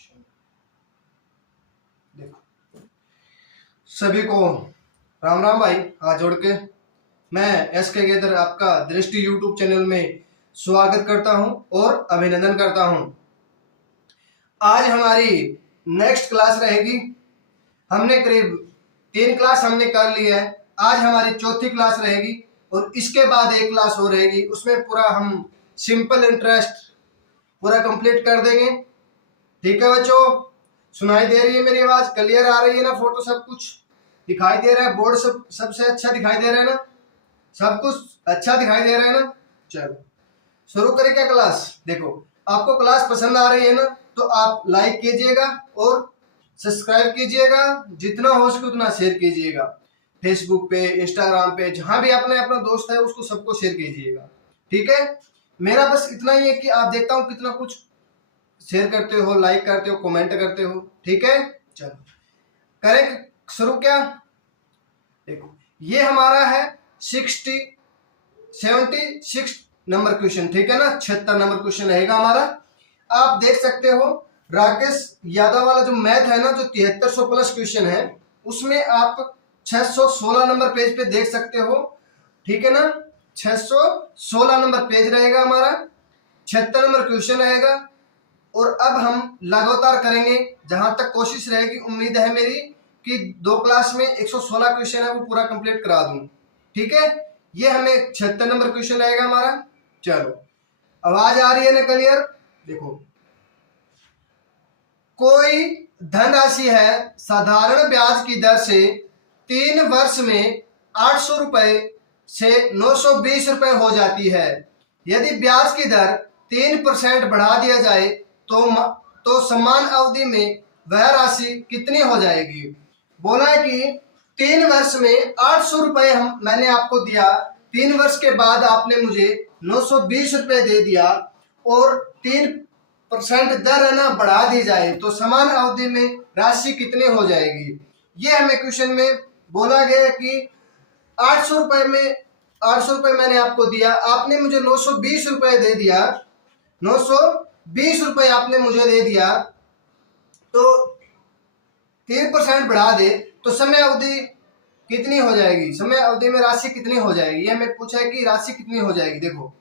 Question. देखो सभी को राम राम भाई, हाथ जोड़ के मैं एसके गेदर आपका दृष्टि यूट्यूब चैनल में स्वागत करता हूं और अभिनंदन करता हूं। आज हमारी नेक्स्ट क्लास रहेगी। हमने करीब 3 क्लास हमने कर ली है। आज हमारी चौथी क्लास रहेगी और इसके बाद एक क्लास हो रहेगी, उसमें पूरा हम सिंपल इंटरेस्ट पूरा कंप्लीट कर देंगे। ठीक है बच्चों, सुनाई दे रही है मेरी आवाज? क्लियर आ रही है ना? फोटो सब कुछ दिखाई दे रहा है? बोर्ड सबसे अच्छा दिखाई दे रहा है ना? सब कुछ अच्छा दिखाई दे रहा है ना? चलो शुरू करें क्या क्लास। देखो आपको क्लास पसंद आ रही है ना, तो आप लाइक कीजिएगा और सब्सक्राइब कीजिएगा, जितना हो सके उतना शेयर कीजिएगा। फेसबुक पे, इंस्टाग्राम पे, जहां भी अपने अपना दोस्त है उसको सबको शेयर कीजिएगा। ठीक है, मेरा बस इतना ही है कि आप देखता हूँ कितना कुछ शेयर करते हो, लाइक करते हो, कमेंट करते हो। ठीक है, चलो करें शुरू क्या। देखो ये हमारा है 76 नंबर क्वेश्चन। ठीक है ना, 76 नंबर क्वेश्चन रहेगा हमारा। आप देख सकते हो राकेश यादव वाला जो मैथ है ना, जो 7300 प्लस क्वेश्चन है, उसमें आप 616 नंबर पेज पे देख सकते हो। ठीक है ना, 616 नंबर पेज रहेगा हमारा, 76 नंबर क्वेश्चन रहेगा। और अब हम लगातार करेंगे, जहां तक कोशिश रहेगी। उम्मीद है मेरी कि 2 क्लास में 116 क्वेश्चन है वो पूरा कंप्लीट करा दूं। ठीक है, ये हमें 76 नंबर क्वेश्चन रहेगा हमारा। चलो आवाज आ रही है ना क्लियर? देखो कोई धनराशि है साधारण ब्याज की दर से 3 वर्ष में 800 रुपए से 920 रुपए हो जाती है। यदि ब्याज की दर 3% बढ़ा दिया जाए तो समान अवधि में वह राशि कितनी हो जाएगी। बोला है कि 3 वर्ष में 800 रुपए मैंने आपको दिया, 3 वर्ष के बाद आपने मुझे 920 रुपए दे दिया और 3% दर है ना बढ़ा दी जाए तो समान अवधि में राशि कितनी हो जाएगी। ये हमें क्वेश्चन में बोला गया कि 800 रुपए मैंने आपको दिया, आपने मुझे 920 रुपए दे दिया, 920 रुपए आपने मुझे दे दिया, तो 3% बढ़ा दे तो समय अवधि कितनी हो जाएगी, समय अवधि में राशि कितनी हो जाएगी। ये हमें पूछा है कि राशि कितनी हो जाएगी। देखो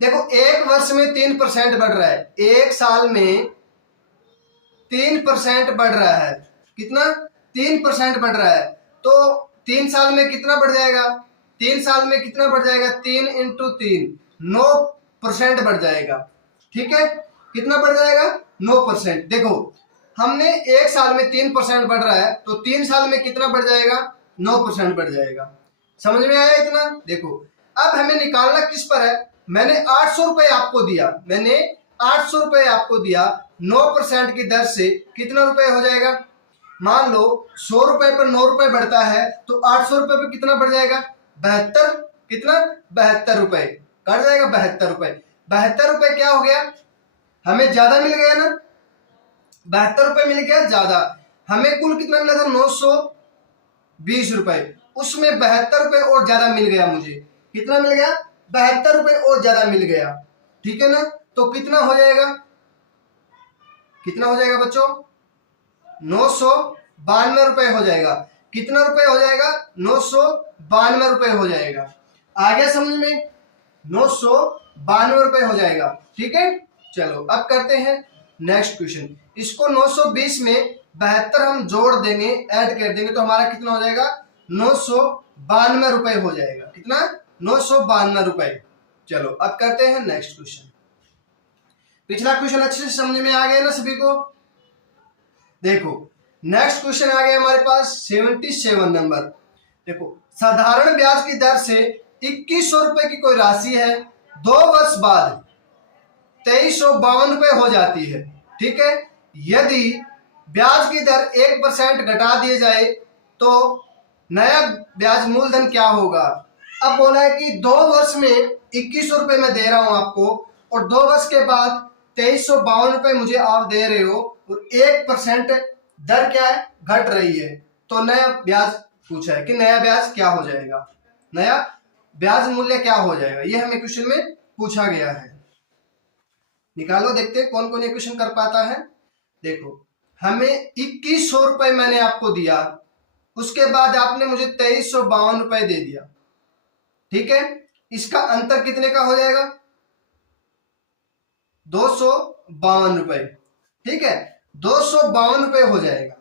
देखो 1 वर्ष में 3% बढ़ रहा है, 1 साल में 3% बढ़ रहा है। कितना? 3% बढ़ रहा है। तो 3 साल में कितना बढ़ जाएगा? 3 साल में कितना बढ़ जाएगा? 3 × 3 9% बढ़ जाएगा। ठीक है, कितना बढ़ जाएगा? 9%। देखो हमने 1 साल में 3% बढ़ रहा है, तो 3 साल में कितना बढ़ जाएगा? 9% बढ़ जाएगा। समझ में आया इतना? देखो अब हमें निकालना किस पर है। मैंने 800 रुपए आपको दिया, मैंने 800 रुपए आपको दिया, 9% की दर से कितना रुपए हो जाएगा। मान लो 100 रुपए पर 9 रुपए बढ़ता है, तो 800 रुपए पर कितना बढ़ जाएगा? 72। कितना? 72 रुपए कट जाएगा। 72 रुपए, 72 रुपए क्या हो गया? हमें ज्यादा मिल गया ना, 72 रुपए मिल गया ज्यादा। हमें कुल कितना मिला था? 920 रुपए, उसमें 72 रुपए और ज्यादा मिल गया मुझे। कितना मिल गया? 72 रुपए और ज्यादा मिल गया। ठीक है ना, तो कितना हो जाएगा? कितना हो जाएगा बच्चों? 992 रुपए हो जाएगा। कितना रुपए हो जाएगा? 992 रुपए हो जाएगा। आ गया समझ में? 992 रुपए हो जाएगा। ठीक है, चलो अब करते हैं नेक्स्ट क्वेश्चन। इसको 920 में 72 हम जोड़ देंगे, ऐड कर देंगे, तो हमारा कितना हो जाएगा? 992 रुपए हो जाएगा। कितना? 992 रुपए। चलो अब करते हैं नेक्स्ट क्वेश्चन। पिछला क्वेश्चन अच्छे से समझ में आ गया ना सभी को? देखो नेक्स्ट क्वेश्चन आ गया हमारे पास 77 नंबर। देखो साधारण ब्याज की दर से 2100 रुपए की कोई राशि है, 2 वर्ष बाद 2352 रुपए हो जाती है। ठीक है, यदि ब्याज की दर 1% घटा दिए जाए तो नया ब्याज मूलधन क्या होगा। अब बोला है कि 2 वर्ष में 2100 रुपए मैं दे रहा हूं आपको, और 2 वर्ष के बाद 2352 रुपए मुझे आप दे रहे हो, और 1% दर क्या है? घट रही है। तो नया ब्याज पूछा है कि नया ब्याज क्या हो जाएगा, नया ब्याज मूल्य क्या हो जाएगा। ये हमें क्वेश्चन में पूछा गया है। निकालो, देखते हैं कौन कौन ये क्वेश्चन कर पाता है। देखो हमें 2100 रुपए मैंने आपको दिया, उसके बाद आपने मुझे 2352 रुपए दे दिया, ठीक है। इसका अंतर कितने का हो जाएगा? 252 रुपए, ठीक है। 252 रुपए हो जाएगा,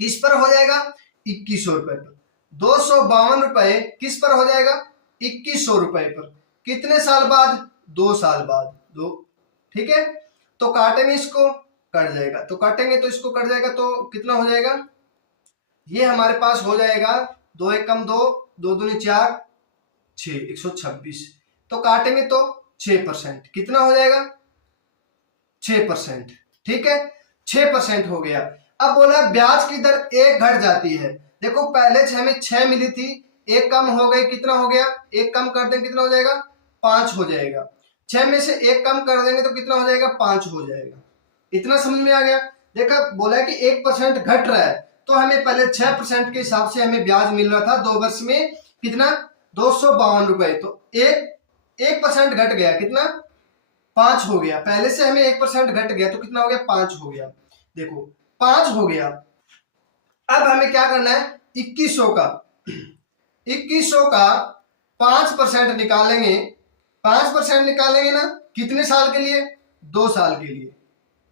किस पर हो जाएगा? 2100 रुपए पर। 252 रुपए किस पर हो जाएगा? 2100 रुपए पर। कितने साल बाद? 2 साल बाद, 2, ठीक है। तो काटेंगे, इसको कट जाएगा, तो काटेंगे तो इसको कट जाएगा, तो कितना हो जाएगा? ये हमारे पास हो जाएगा 2 एकम 2, 2 दूनी 4, 6, 126। तो काटेंगे तो 6%, कितना हो जाएगा? 6%, ठीक है। 6% हो गया। अब बोला ब्याज की दर 1 घट जाती है। देखो पहले से हमें 6 मिली थी, 1 कम हो गई, कितना हो गया? 1 कम कर देंगे कितना हो जाएगा? 5 हो जाएगा। 6 में से 1 कम कर देंगे तो कितना हो जाएगा? 5 हो जाएगा। इतना समझ में आ गया? देखा, बोला कि 1% घट रहा है, तो हमें पहले 6% के हिसाब से हमें ब्याज मिल रहा था 2 वर्ष में, कितना? 252 रुपए। तो 1% घट गया, कितना? 5 हो गया। पहले से हमें 1% घट गया तो कितना हो गया? 5 हो गया। देखो 5 हो गया। अब हमें क्या करना है? 2100 का 5% निकालेंगे। 5% निकालेंगे ना, कितने साल के लिए? 2 साल के लिए।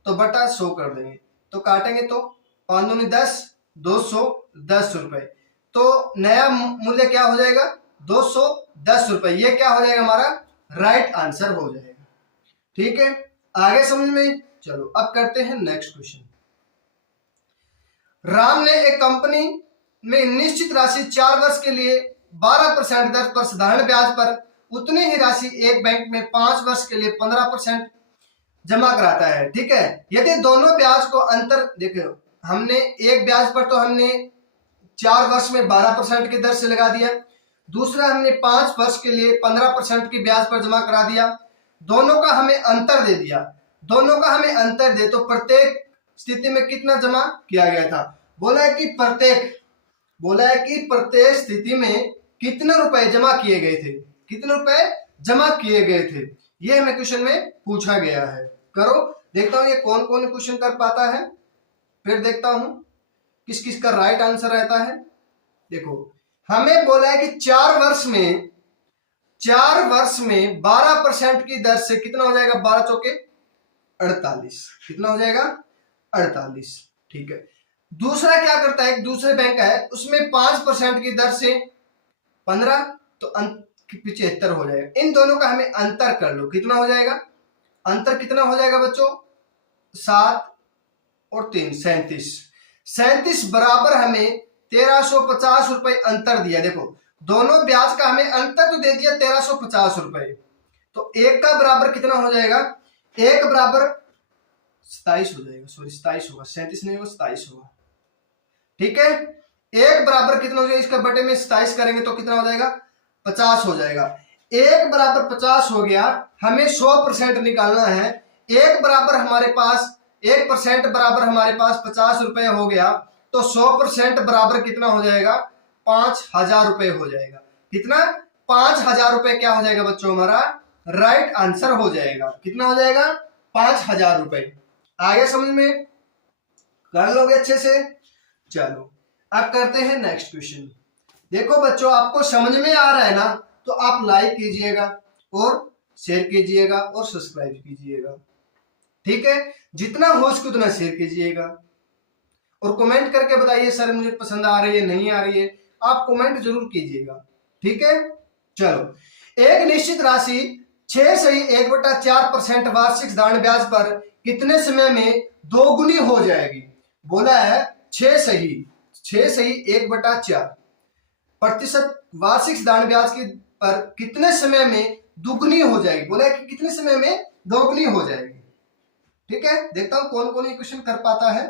तो बटा 100 कर देंगे, तो काटेंगे तो 5 दूनी 10, 210 रुपए। तो नया मूल्य क्या हो जाएगा? 210 रुपए। ये क्या हो जाएगा? हमारा राइट आंसर हो जाएगा, ठीक है। आगे समझ में? चलो अब करते हैं नेक्स्ट क्वेश्चन। राम ने एक कंपनी में निश्चित राशि 4 वर्ष के लिए 12% दर पर साधारण ब्याज पर उतनी ही राशि एक बैंक में 5 वर्ष के लिए 15% जमा कराता है, ठीक है। यदि दोनों ब्याज को अंतर, देखो हमने एक ब्याज पर तो हमने 4 वर्ष में 12% की दर से लगा दिया, दूसरा हमने 5 वर्ष के लिए 15% की ब्याज पर जमा करा दिया। दोनों का हमें अंतर दे दिया, दोनों का हमें अंतर दे तो प्रत्येक स्थिति में कितना जमा किया गया था? बोला है कि प्रत्येक स्थिति में कितने रुपए जमा किए गए थे, कितने रुपए जमा किए गए थे, ये हमें क्वेश्चन में पूछा गया है। करो, देखता हूं ये कौन कौन क्वेश्चन कर पाता है, फिर देखता हूं किस किस का राइट आंसर रहता है। देखो हमें बोला है कि 4 वर्ष में 12% की दर से कितना हो जाएगा? 12 चौके 48, कितना हो जाएगा? 48, ठीक है। दूसरा क्या करता है? दूसरे बैंक है, उसमें 5% की दर से 15, तो 75 हो जाएगा। इन दोनों का हमें अंतर कर लो, कितना हो जाएगा? अंतर कितना हो जाएगा बच्चों? 7 और 3 37 बराबर हमें 1350 रुपए अंतर दिया। देखो दोनों ब्याज का हमें अंतर तो दे दिया 1350 रुपए, तो एक का बराबर कितना हो जाएगा? एक बराबर 27 हो जाएगा, सॉरी 27 होगा, 37 नहीं होगा, 27 होगा, ठीक है। एक बराबर कितना हो जाएगा? इसका बटे में 27 करेंगे तो कितना हो जाएगा? 50 हो जाएगा। एक बराबर 50 हो गया, हमें 100% निकालना है। एक बराबर हमारे पास 1% बराबर हमारे पास 50 रुपए हो गया, तो 100% बराबर कितना हो जाएगा? 5000 रुपए हो जाएगा। कितना? 5000 रुपए क्या हो जाएगा बच्चों? हमारा राइट आंसर हो जाएगा। कितना हो जाएगा? 5000 रुपए। आगे समझ में? कर लोगे अच्छे से? चलो अब करते हैं नेक्स्ट क्वेश्चन। देखो बच्चों, आपको समझ में आ रहा है ना, तो आप लाइक कीजिएगा और शेयर कीजिएगा और सब्सक्राइब कीजिएगा, ठीक है। जितना हो सके उतना शेयर कीजिएगा और कमेंट करके बताइए सर मुझे पसंद आ रही है नहीं आ रही है, आप कमेंट जरूर कीजिएगा, ठीक है। चलो, एक निश्चित राशि 6 सही 1/4% वार्षिक साधारण ब्याज पर कितने समय में दोगुनी हो जाएगी? बोला है 6 सही 1/4% वार्षिक साधारण ब्याज की पर कितने समय में दुगनी हो जाएगी? बोला है कि कितने समय में दोगुनी हो जाएगी, ठीक है। देखता हूं कौन कौन ये क्वेश्चन कर पाता है।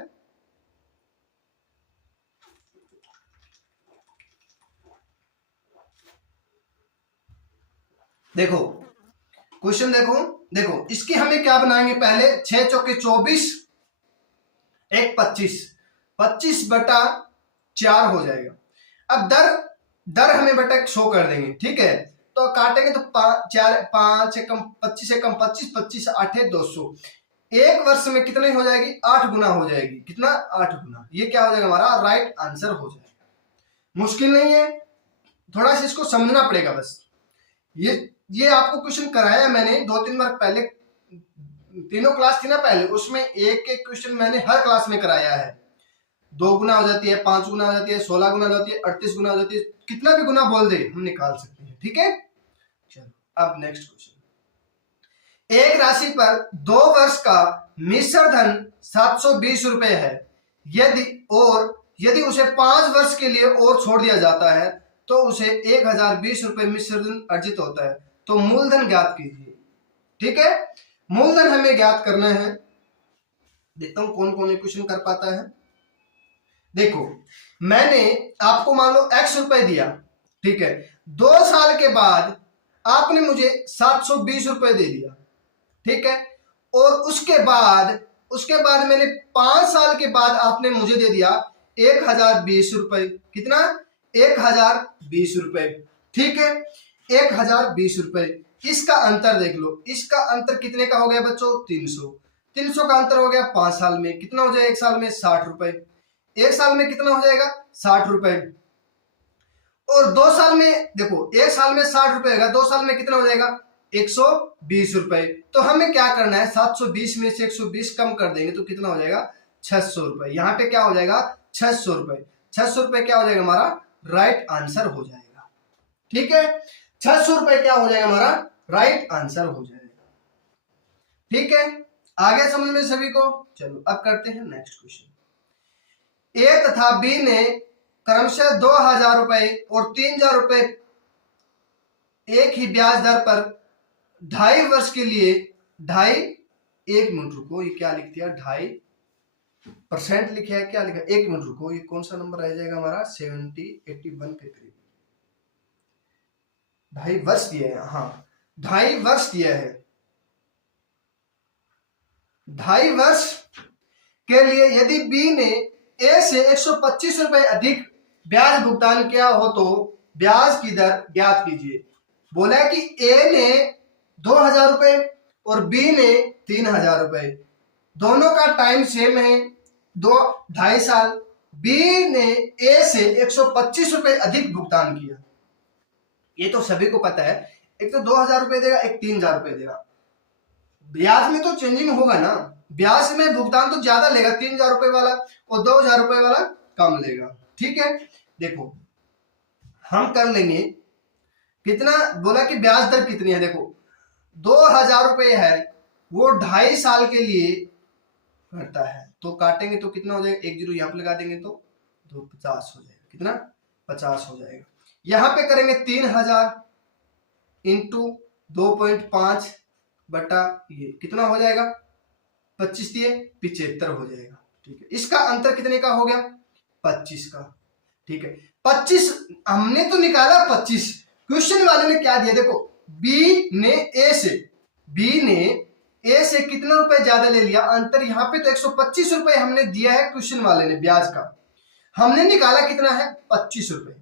देखो क्वेश्चन देखो इसकी हमें क्या बनाएंगे? पहले 6 चौके 24, 1 25/4 हो जाएगा। अब दर हमें बटा 100 कर देंगे, ठीक है। तो काटेंगे तो 5 एकम 25 25 8 200, एक वर्ष में कितनी हो जाएगी? 8 गुना हो जाएगी। कितना? 8 गुना। ये क्या हो जाएगा? हमारा राइट आंसर हो जाएगा। मुश्किल नहीं है, थोड़ा सा इसको समझना पड़ेगा बस। ये आपको क्वेश्चन कराया मैंने 2-3 बार पहले, तीनों क्लास थी ना पहले, उसमें एक एक क्वेश्चन मैंने हर क्लास में कराया है। 2 गुना हो जाती है, 5 गुना हो जाती है, 16 गुना हो जाती है, 38 गुना हो जाती है, कितना भी गुना बोल दे हम निकाल सकते हैं। ठीक है, चलो अब नेक्स्ट क्वेश्चन। एक राशि पर 2 वर्ष का मिश्र धन 720 रुपए है, यदि उसे 5 वर्ष के लिए और छोड़ दिया जाता है तो उसे 1020 रुपए मिश्र धन अर्जित होता है। तो मूलधन ज्ञात कीजिए। ठीक है, मूलधन हमें ज्ञात करना है। देखता हूं कौन कौन क्वेश्चन कर पाता है। देखो, मैंने आपको मान लो x रुपए दिया, ठीक है, 2 साल के बाद आपने मुझे 720 रुपए दे दिया, ठीक है, और उसके बाद मैंने 5 साल के बाद आपने मुझे दे दिया 1020 रुपए। कितना? 1020 रुपए। ठीक है, 1020 रुपए। इसका अंतर देख लो, इसका अंतर कितने का हो गया बच्चों? 300। 300 का अंतर हो गया 5 साल में। कितना हो जाएगा? 1 साल में 60 रुपए। 1 साल में कितना हो जाएगा? 60 रुपए। और 2 साल में देखो, 1 साल में 60 रुपए होगा, 2 साल में कितना हो जाएगा? 120 रुपए। तो हमें क्या करना है? 720 में से 120 कम कर देंगे तो कितना हो जाएगा? 600 रुपए। यहाँ पे क्या हो जाएगा? 600 रुपए। 600 रुपए क्या हो जाएगा? हमारा राइट आंसर हो जाएगा। ठीक है, 600 रुपए क्या हो जाएगा? हमारा राइट आंसर हो जाएगा। ठीक है, आगे समझ में सभी को? चलो अब करते हैं नेक्स्ट क्वेश्चन। ए तथा बी ने क्रमशः 2000 रुपए और 3000 रुपए एक ही ब्याज दर पर 2.5 वर्ष के लिए 1 मिनट रुको, ये क्या लिख दिया? 2.5% लिखा है, क्या लिखा? 1 मिनट रुको, ये कौन सा नंबर रह जाएगा हमारा? 81 के करीब। 2.5 वर्ष दिया है, हाँ 2.5 वर्ष दिया है। 2.5 वर्ष के लिए यदि बी ने ए से 125 रुपए अधिक ब्याज भुगतान किया हो तो ब्याज की दर ज्ञात कीजिए। बोला है कि ए ने 2000 रुपए और बी ने 3000 रुपए, दोनों का टाइम सेम है, 2.5 साल। बी ने ए से 125 रुपए अधिक भुगतान किया, ये तो सभी को पता है। एक तो 2000 रुपए देगा, एक 3000 रुपए देगा। ब्याज में तो चेंजिंग होगा ना, ब्याज में भुगतान तो ज्यादा लेगा 3000 रुपए वाला, और 2000 रुपए वाला कम लेगा। ठीक है, देखो हम कर लेंगे। कितना बोला कि ब्याज दर कितनी है? देखो 2000 रुपए है, वो 2.5 साल के लिए करता है, तो काटेंगे तो कितना हो जाएगा? 1 0 यहाँ पे लगा देंगे तो 50 हो जाएगा। कितना? 50 हो जाएगा। यहाँ पे करेंगे 3000 इंटू 2.5 बटा ये कितना हो जाएगा? 25 दिए 75 हो जाएगा। ठीक है, इसका अंतर कितने का हो गया? 25 का। ठीक है, 25 हमने तो निकाला 25, क्वेश्चन वाले ने क्या दिया? देखो बी ने ए से कितना रुपए ज्यादा ले लिया, अंतर यहाँ पे तो 125 रुपए हमने दिया है क्वेश्चन वाले ने ब्याज का, हमने निकाला कितना है? 25 रुपए।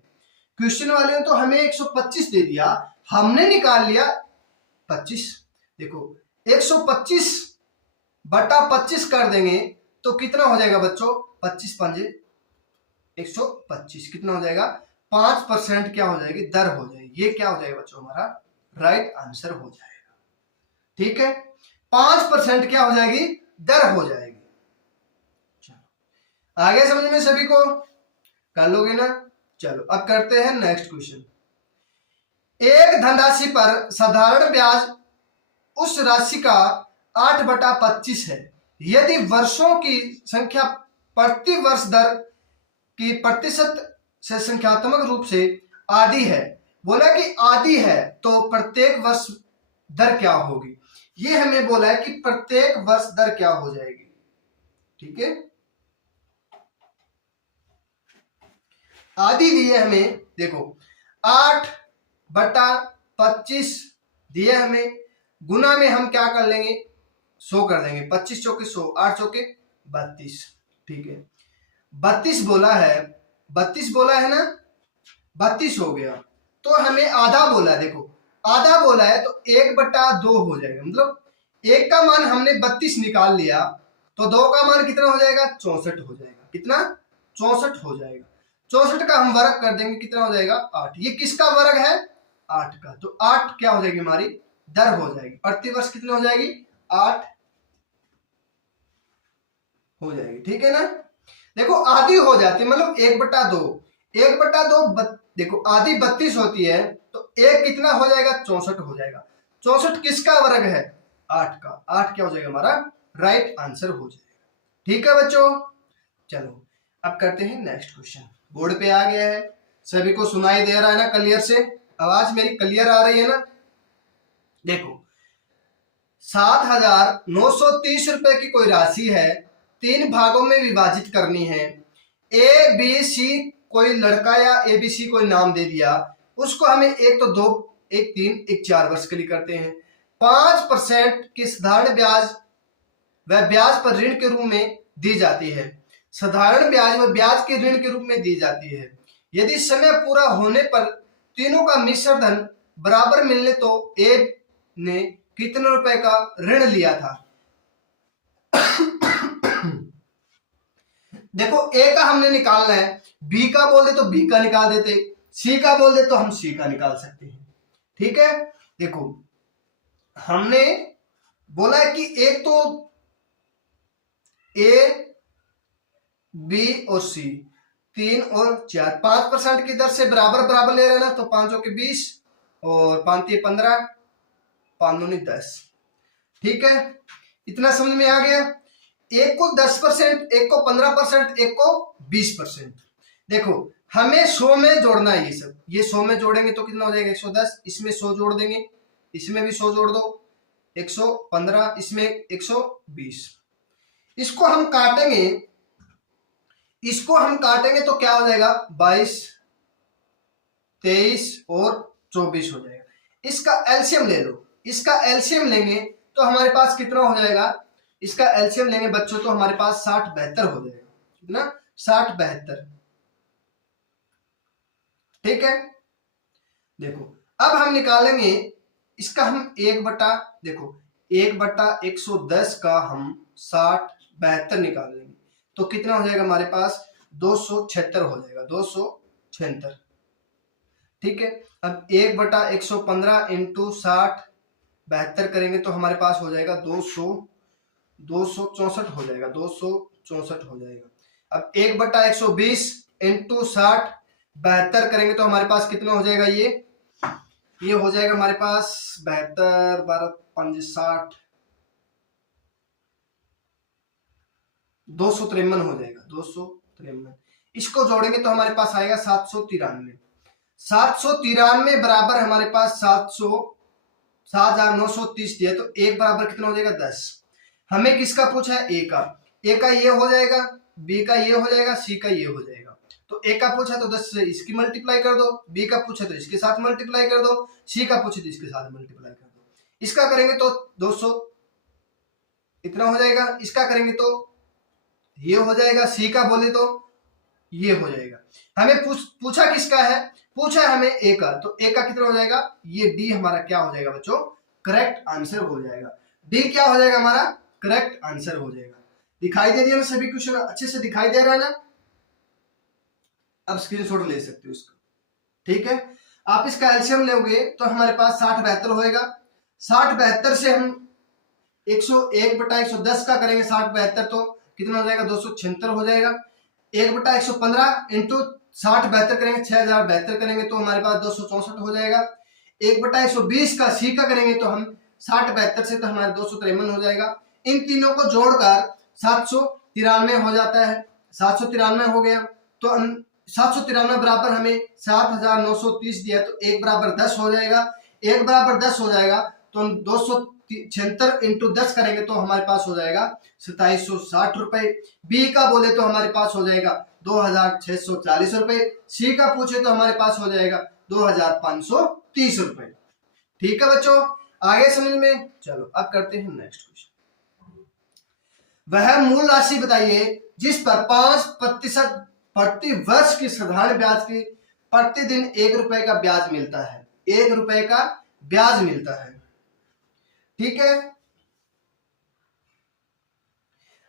क्वेश्चन वाले ने तो हमें 125 दे दिया, हमने निकाल लिया 25। देखो 125 बटा 25 कर देंगे तो कितना हो जाएगा बच्चों? 25 पंजे 125। कितना हो जाएगा? 5% क्या हो जाएगी? दर हो जाएगी। ये क्या हो जाएगा बच्चों? हमारा राइट आंसर हो जाएगा। ठीक है, 5% क्या हो जाएगी? दर हो जाएगी। चलो आगे समझ में सभी को? कर लोगे ना? चलो अब करते हैं नेक्स्ट क्वेश्चन। एक धनराशि पर साधारण ब्याज उस राशि का 8/25 है, यदि वर्षों की संख्या प्रति वर्ष दर की प्रतिशत से संख्यात्मक रूप से आधी है। बोला कि आधी है तो प्रत्येक वर्ष दर क्या होगी? ये हमें बोला है कि प्रत्येक वर्ष दर क्या हो जाएगी। ठीक है, आधी दी है हमें। देखो 8/25 दिया हमें, गुना में हम क्या कर लेंगे? 100 कर देंगे। 25 चौके 100, 8 चौके 32। ठीक है, 32 बोला है, 32 बोला है ना, 32 हो गया। तो हमें आधा बोला है, देखो आधा बोला है तो 1/2 हो जाएगा, मतलब एक का मान हमने 32 निकाल लिया, तो दो का मान कितना हो जाएगा? 64 हो जाएगा। कितना? 64 हो जाएगा। 64 का हम वर्ग कर देंगे, कितना हो जाएगा? 8। ये किसका वर्ग है? 8 का। तो 8 क्या हो जाएगी? हमारी दर हो जाएगी। प्रतिवर्ष कितनी हो जाएगी? 8 हो जाएगी। ठीक है ना? देखो आधी हो जाती है, मतलब 1/2। 1/2 देखो आधी 32 होती है, तो एक कितना हो जाएगा? 64 हो जाएगा। 64 किसका वर्ग है? 8 का। 8 क्या हो जाएगा? हमारा राइट आंसर हो जाएगा। ठीक है बच्चों, चलो अब करते हैं नेक्स्ट क्वेश्चन। बोर्ड पे आ गया है, सभी को सुनाई दे रहा है ना क्लियर से? आवाज मेरी क्लियर आ रही है ना? देखो 7,930 रुपए की कोई राशि है, 3 भागों में विभाजित करनी है। ए बी सी कोई लड़का या ए बी सी कोई नाम दे दिया, उसको हमें एक तो 2, एक 3, एक 4 वर्ष के लिए करते हैं। 5% की साधारण ब्याज व ब्याज पर ऋण के रूप में दी जाती है। साधारण ब्याज व ब्याज के ऋण के रूप में दी जाती है। यदि समय पूरा होने पर तीनों का मिश्र धन बराबर मिलने तो ए ने कितने रुपए का ऋण लिया था? देखो ए का हमने निकालना है, बी का बोल दे तो बी का निकाल देते, सी का बोल दे तो हम सी का निकाल सकते हैं। ठीक है, देखो हमने बोला है कि एक तो ए बी और सी 3 और 4 5% की दर से बराबर बराबर ले रहे हैं ना, तो 5 के 20 और 5 15, 5 10। ठीक है, इतना समझ में आ गया? एक को 10%, एक को 15%, एक को 20%। देखो हमें 100 में जोड़ना है ये सब। ये 100 में जोड़ेंगे तो कितना हो जाएगा? 110। इसमें 100 जोड़ देंगे, इसमें भी 100 जोड़ दो, 115, इसमें 120। इसको हम काटेंगे, इसको हम काटेंगे तो क्या हो जाएगा? 22, 23 और 24 हो जाएगा। इसका एलसीएम ले लो। इसका एलसीएम लेंगे तो हमारे पास कितना हो जाएगा? इसका एलसीएम लेंगे बच्चों तो हमारे पास 60 72 हो जाएगा। कितना? 60 72। ठीक है, देखो अब हम निकालेंगे इसका, हम 1 देखो 1/110 का हम 60 72 निकाल लेंगे तो कितना हो जाएगा हमारे पास? 276 हो जाएगा। 276। ठीक है, अब 1/115 इंटू 60 72 करेंगे तो हमारे पास हो जाएगा 264 हो जाएगा। 264 हो जाएगा। अब 1/120 इंटू 60 72 करेंगे तो हमारे पास कितना हो जाएगा? ये हो जाएगा हमारे पास 72 12 5 60, 253 हो जाएगा। 253 इसको जोड़ेंगे तो हमारे पास आएगा 793। 793 बराबर हमारे पास 7,930 दिया, तो एक बराबर कितना हो जाएगा? 10। हमें किसका पूछा है? ए का। ए का ये हो जाएगा, बी का ये हो जाएगा, सी का ये हो जाएगा। तो ए का पूछा तो 10 से इसकी मल्टीप्लाई कर दो, बी का पूछा तो इसके साथ मल्टीप्लाई कर दो, सी का पूछे तो इसके साथ मल्टीप्लाई कर दो। इसका करेंगे तो 200 इतना हो जाएगा, इसका करेंगे तो ये हो जाएगा, सी का बोले तो ये हो जाएगा। हमें पूछा किसका है? पूछा है हमें ए का, तो ए का कितना हो जाएगा? ये डी हमारा क्या हो जाएगा बच्चों? करेक्ट आंसर हो जाएगा। डी क्या हो जाएगा? हमारा करेक्ट आंसर हो जाएगा। दिखाई दे दिया ना? सभी क्वेश्चन अच्छे से दिखाई दे रहा है ना? अब स्क्रीनशॉट ले सकते हो इसका। ठीक है, आप इसका एलसीएम लोगे तो हमारे पास 60 72 होएगा। 60 72 से हम 101/110 का करेंगे 60 72 तो कितना हो जाएगा? 276 हो जाएगा। 1/115 इंटू 60 72 करेंगे, 6072 करेंगे तो हमारे पास 264 हो जाएगा। 1/120 का सी का करेंगे तो हम 60 72 से तो हमारे 253 हो जाएगा। इन तीनों को जोड़कर 793 हो जाता है। 793 हो गया तो 793 बराबर हमें 7,930 दिया, तो एक बराबर 10 हो जाएगा। एक बराबर 10 हो जाएगा तो हम 276 इंटू 10 करेंगे तो हमारे पास हो जाएगा 2760 रुपए। बी का बोले तो हमारे पास हो जाएगा 2,640 रुपए। सी का पूछे तो हमारे पास हो जाएगा 2,530 रुपए। ठीक है बच्चों, आगे समझ में? चलो अब करते हैं नेक्स्ट क्वेश्चन। वह मूल राशि बताइए जिस पर 5% प्रति वर्ष की साधारण ब्याज की प्रतिदिन 1 रुपए का ब्याज मिलता है। 1 रुपए का ब्याज मिलता है। ठीक है,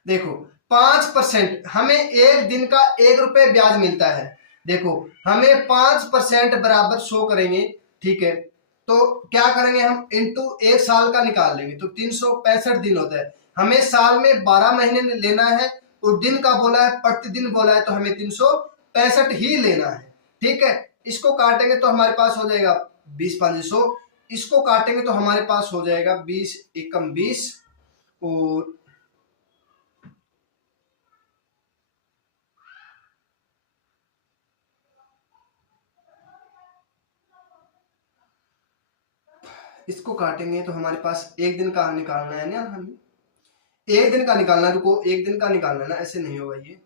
देखो 5% हमें एक दिन का 1 रुपये ब्याज मिलता है। देखो हमें 5% बराबर 100 करेंगे, ठीक है, तो क्या करेंगे हम इंटू 1 साल का निकाल लेंगे, तो 365 दिन होता है। हमें साल में 12 महीने लेना है, और दिन का बोला है, प्रतिदिन बोला है, तो हमें 365 ही लेना है, ठीक है। इसको काटेंगे तो हमारे पास हो जाएगा 20×500, इसको काटेंगे तो हमारे पास हो जाएगा 20 एकम 20, और इसको काटेंगे तो हमारे पास एक दिन का निकालना है ना, हमें एक दिन का निकालना है। रुको, एक दिन का निकालना है ना, ऐसे नहीं होगा ये।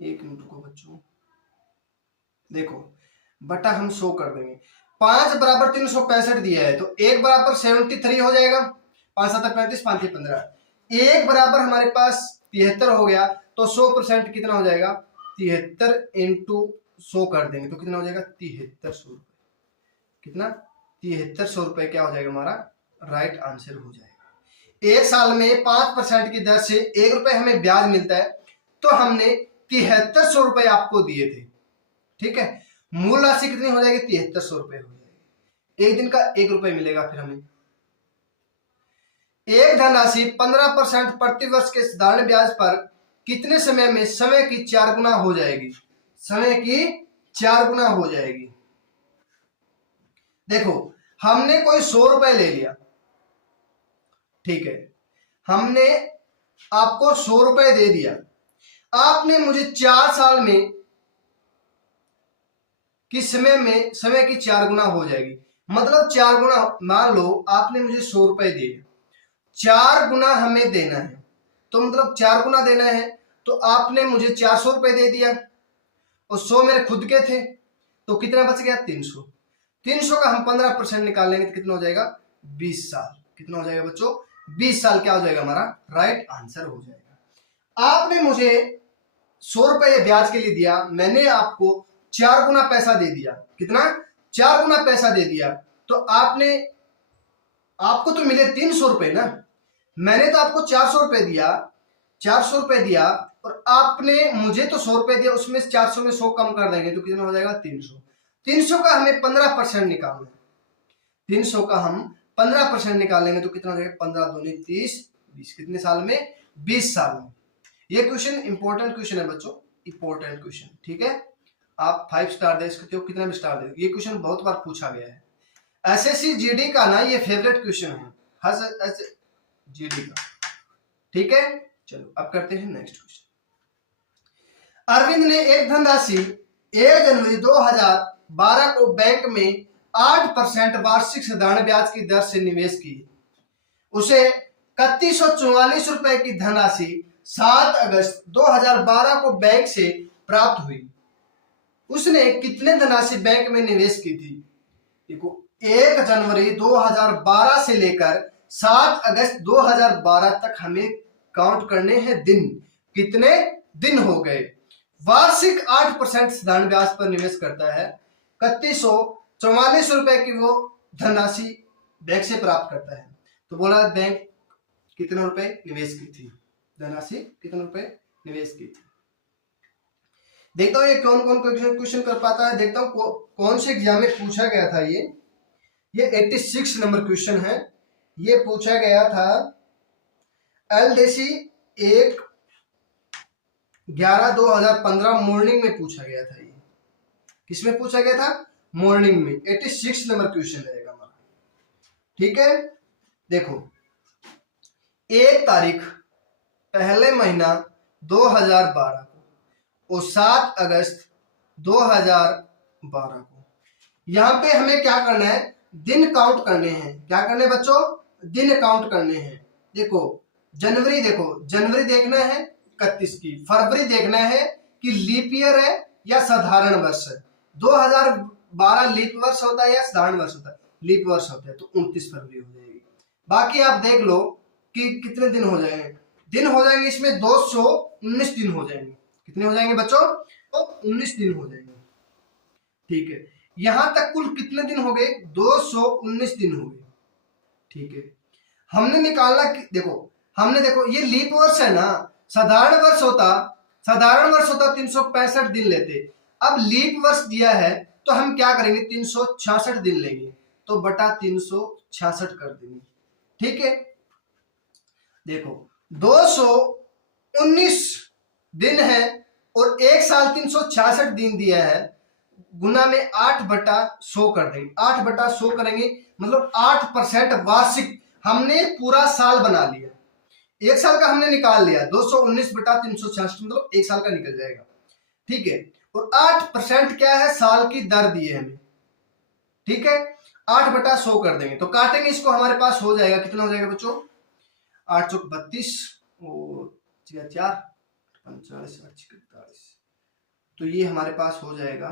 एक मिनट रुको बच्चों, देखो बटा हम 100 कर देंगे। 5 बराबर 365 दिया है, तो 1 बराबर 73 हो जाएगा। 5 7 35, 5 6 15, 1 बराबर हमारे पास 73 हो गया, तो 100% कितना हो जाएगा, 73 इंटू 100 कर देंगे तो कितना हो जाएगा, 7300 रुपये। कितना, 7300 रुपये क्या हो जाएगा हमारा राइट आंसर हो जाएगा। एक साल में 5% की दर से 1 रुपये हमें ब्याज मिलता है, तो हमने 7300 रुपये आपको दिए थे, ठीक है। मूल राशि कितनी हो जाएगी, 7300 रुपये हो जाएगी। एक दिन का 1 रुपये मिलेगा। फिर हमें एक धनराशि 15% प्रति वर्ष के साधारण ब्याज पर कितने समय में समय की 4 गुना हो जाएगी, समय की 4 गुना हो जाएगी। देखो हमने कोई 100 रुपए ले लिया, ठीक है, हमने आपको 100 रुपए दे दिया, आपने मुझे 4 साल में कि समय की 4 गुना हो जाएगी, मतलब 4 गुना। मान लो आपने मुझे 100 रुपए दिए, 4 गुना हमें देना है, तो मतलब 4 गुना देना है, तो आपने मुझे 400 रुपए दे दिया, और 100 मेरे खुद के थे, तो कितना बच गया, 300। 300 का हम 15% निकाल लेंगे तो कितना हो जाएगा, 20 साल। कितना हो जाएगा बच्चों, 20 साल क्या हो जाएगा हमारा राइट आंसर हो जाएगा। आपने मुझे 100 रुपए ब्याज के लिए दिया, मैंने आपको 4 गुना पैसा दे दिया। कितना, 4 गुना पैसा दे दिया, तो आपको तो मिले 300 रुपए ना, मैंने तो आपको 400 रुपए दिया, 400 रुपए दिया, और आपने मुझे तो 100 रुपए दिया, उसमें 400 में 100 कम कर देंगे तो कितना हो जाएगा, 300। 300 का हमें 15% निकालना है, 300 का हम 15% निकालेंगे तो कितना हो जाएगा, 15 दूनी 30, 20, कितने साल में, 20 साल में। ये क्वेश्चन इंपॉर्टेंट क्वेश्चन है बच्चों, इंपॉर्टेंट क्वेश्चन, ठीक है। आप 5 स्टार दे सकते हो, कितना भी स्टार दे, ये क्वेश्चन बहुत बार पूछा गया है। एसएससी जीडी का ना ये फेवरेट क्वेश्चन है, हर जीडी का, ठीक है। चलो अब करते हैं नेक्स्ट क्वेश्चन। अरविंद ने एक धनराशि 1 जनवरी 2012 को बैंक में 8% वार्षिक साधारण ब्याज की दर से निवेश की। उसे 3144 रुपए की धनराशि 7 अगस्त 2012 को बैंक से प्राप्त हुई। उसने कितने धनराशि बैंक में निवेश की थी। देखो 1 जनवरी 2012 से लेकर 7 अगस्त 2012 तक हमें काउंट करने हैं दिन, कितने दिन हो गए। वार्षिक 8% साधारण ब्याज पर निवेश करता है, 3144 रुपए की वो धनराशि बैंक से प्राप्त करता है। तो बोला बैंक कितने रुपए निवेश की थी, धनराशि कितने रुपए निवेश की थी। देखता हूँ ये कौन कौन क्वेश्चन कर पाता है, देखता हूँ कौन से एग्जाम में पूछा गया था। ये 86 नंबर क्वेश्चन है, ये पूछा गया था LDC 1/11/2015 मॉर्निंग में पूछा गया था। ये किसमें पूछा गया था, मॉर्निंग में। 86 नंबर क्वेश्चन रहेगा हमारा, ठीक है। देखो 1 तारीख पहले महीना 2012 को और 7 अगस्त 2012 को, यहां पे हमें क्या करना है, दिन काउंट करने हैं। क्या करने बच्चों, दिन काउंट करने हैं। देखो जनवरी, देखो जनवरी देखना है 31 की, फरवरी देखना है कि लीप ईयर है या साधारण वर्ष है। 2012 लीप वर्ष होता है या साधारण वर्ष होता है, लीप वर्ष होता है, तो 29 फरवरी हो जाएगी। बाकी आप देख लो कि कितने दिन हो जाएंगे, दिन हो जाएंगे इसमें 219 दिन हो जाएंगे। कितने हो जाएंगे बच्चों, तो 19 दिन हो जाएंगे, ठीक है। यहां तक कुल कितने दिन हो गए, 219 दिन हो गए, ठीक है, हमने निकालना देखो, हमने देखो ये लीप वर्ष है ना, साधारण वर्ष होता 365 दिन लेते। अब लीप वर्ष दिया है तो हम क्या करेंगे, 366 दिन लेंगे, तो बटा 366 कर देंगे। ठीक है, देखो 219 दिन है और एक साल 366 दिन दिया है, गुना में 8/100 कर देंगे। 8/100 करेंगे मतलब 8% वार्षिक, हमने पूरा साल बना लिया, एक साल का हमने निकाल लिया, 219/366 मतलब एक साल का निकल जाएगा। ठीक है, और 8% क्या है, साल की दर दी है हमें। ठीक है, 8/100 कर देंगे, तो काटेंगे इसको, हमारे पास हो जाएगा, कितना हो जाएगा बच्चों, 8 चौक 32 और 4 45 48, तो ये हमारे पास हो जाएगा।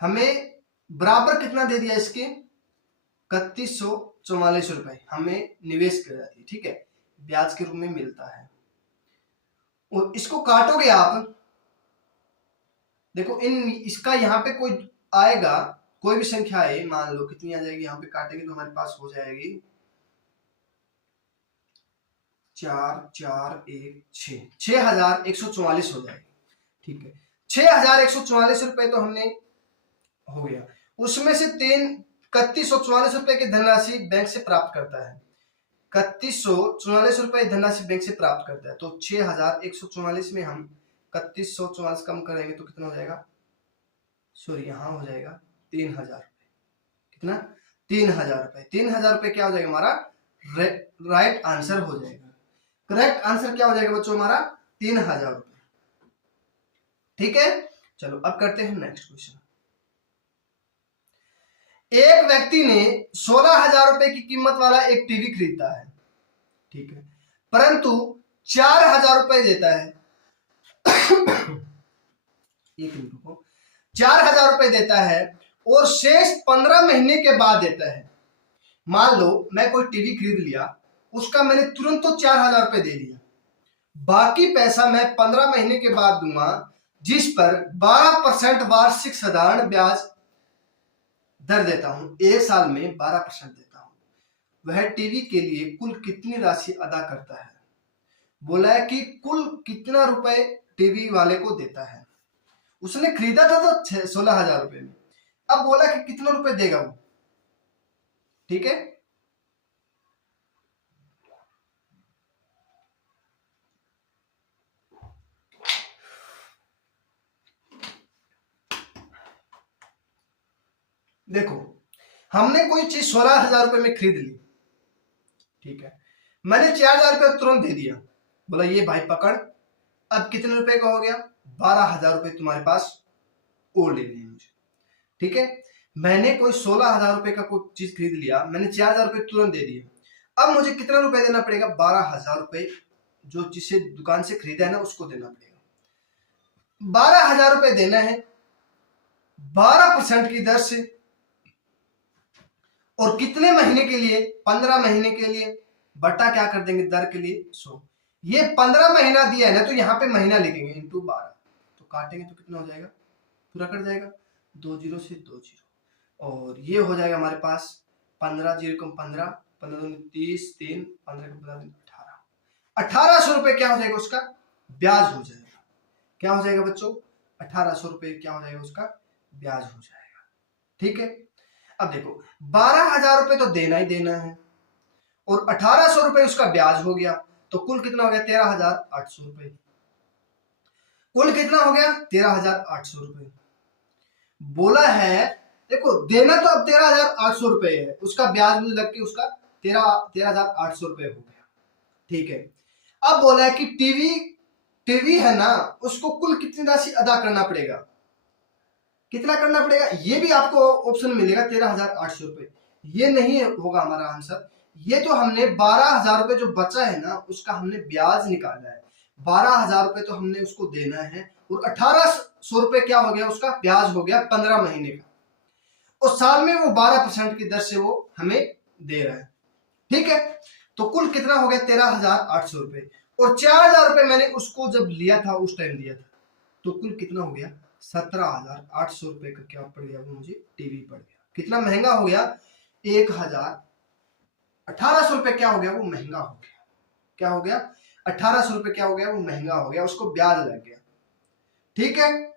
हमें बराबर कितना दे दिया इसके, 3144 रुपए हमें निवेश कर जाती है। ठीक है, ब्याज के रूप में मिलता है। और इसको काटोगे आप, देखो इसका यहाँ पे कोई आएगा, कोई भी संख्या है, मान लो कितनी आ जाएगी, यहाँ पे काटेंगे तो हमारे पास हो जाएगी 4 4 1 6 6144 हो जाएगी। ठीक है, 6144 रुपए तो हमने हो गया, उसमें से 3144 रुपए की धनराशि बैंक से प्राप्त करता है, 3144 रुपए धनराशि बैंक से प्राप्त करता है, तो 6144 में हम 3144 कम करेंगे तो कितना हो जाएगा, सॉरी यहाँ हो जाएगा 3000 रुपए, कितना, 3000 रुपए। 3000 रुपए क्या हो जाएगा हमारा, राइट आंसर हो जाएगा। करेक्ट आंसर क्या हो जाएगा बच्चों हमारा, 3000 रुपए। ठीक है, चलो अब करते हैं नेक्स्ट क्वेश्चन। एक व्यक्ति ने 16,000 रुपए की कीमत वाला एक टीवी खरीदा है, ठीक है, परंतु 4,000 रुपए देता है। एक मिनट रुको, 4,000 रुपए देता है और शेष 15 महीने के बाद देता है। मान लो मैं कोई टीवी खरीद लिया, उसका मैंने तुरंत तो 4,000 रुपए दे दिया, बाकी पैसा मैं 15 महीने के बाद दूंगा, जिस पर 12% वार्षिक साधारण ब्याज दर देता हूं, एक साल में 12% देता हूं। वह टीवी के लिए कुल कितनी राशि अदा करता है। बोला है कि कुल कितना रुपए टीवी वाले को देता है, उसने खरीदा था तो 16,000 रुपए में, अब बोला कि कितना रुपए देगा वो। ठीक है, देखो हमने कोई चीज 16,000 रुपए में खरीद ली, ठीक है, मैंने 4,000 रुपए तुरंत दे दिया, बोला ये भाई पकड़, अब कितने रुपए का हो गया, 12,000 रुपए तुम्हारे पास और लेने हैं मुझे। ठीक है, मैंने कोई 16,000 रुपए का कोई चीज खरीद लिया, मैंने 4,000 रुपए तुरंत दे दिए, अब मुझे कितना रुपए देना पड़ेगा, 12,000 रुपए जो जिसे दुकान से खरीदा है ना उसको देना पड़ेगा। 12,000 रुपए देना है 12% की दर से, और कितने महीने के लिए, 15 महीने के लिए, बटा क्या कर देंगे दर के लिए 100। ये 15 महीना दिया है ना, तो यहाँ पे महीना लिखेंगे इंटू 12, तो काटेंगे तो कितना हो जाएगा, पूरा कट जाएगा, 2 0 से 2 0, और ये हो जाएगा हमारे पास 15 0 कम 15 15 30 3 15 18 1800 रुपए क्या हो जाएगा उसका ब्याज हो जाएगा। क्या हो जाएगा बच्चों, 1800 रुपए क्या हो जाएगा उसका ब्याज हो जाएगा। ठीक है, अब देखो 12,000 रुपए तो देना ही देना है और 1800 रुपए उसका ब्याज हो गया, तो कुल कितना हो गया 13,800 रुपए। कुल कितना हो गया 13,800 रुपए। बोला है देखो देना तो अब 13,800 रुपए है, उसका ब्याज भी लग के उसका 13,800 रुपए हो गया। ठीक है, अब बोला है कि टीवी है ना, उसको कुल कितनी राशि अदा करना पड़ेगा, कितना करना पड़ेगा, ये भी आपको ऑप्शन मिलेगा 13,800 रुपए। ये नहीं होगा हमारा आंसर, ये तो हमने 12,000 रुपए जो बचा है ना उसका हमने ब्याज निकाला है, 12,000 रुपए तो हमने उसको देना है और 1,800 रुपए क्या हो गया उसका ब्याज हो गया 15 महीने का, और साल में वो 12% की दर से वो हमें दे रहा है। ठीक है, तो कुल कितना हो गया 13,800 रुपए, और 4,000 रुपए मैंने उसको जब लिया था उस टाइम दिया था, तो कुल कितना हो गया 17,800 रुपए का क्या पड़ गया, वो मुझे टीवी पड़ गया। कितना महंगा हो गया, 1,000 1800 रुपये क्या हो गया, वो महंगा हो गया। क्या हो गया, 1800 रुपये क्या हो गया, वो महंगा हो गया, उसको ब्याज लग गया। ठीक है,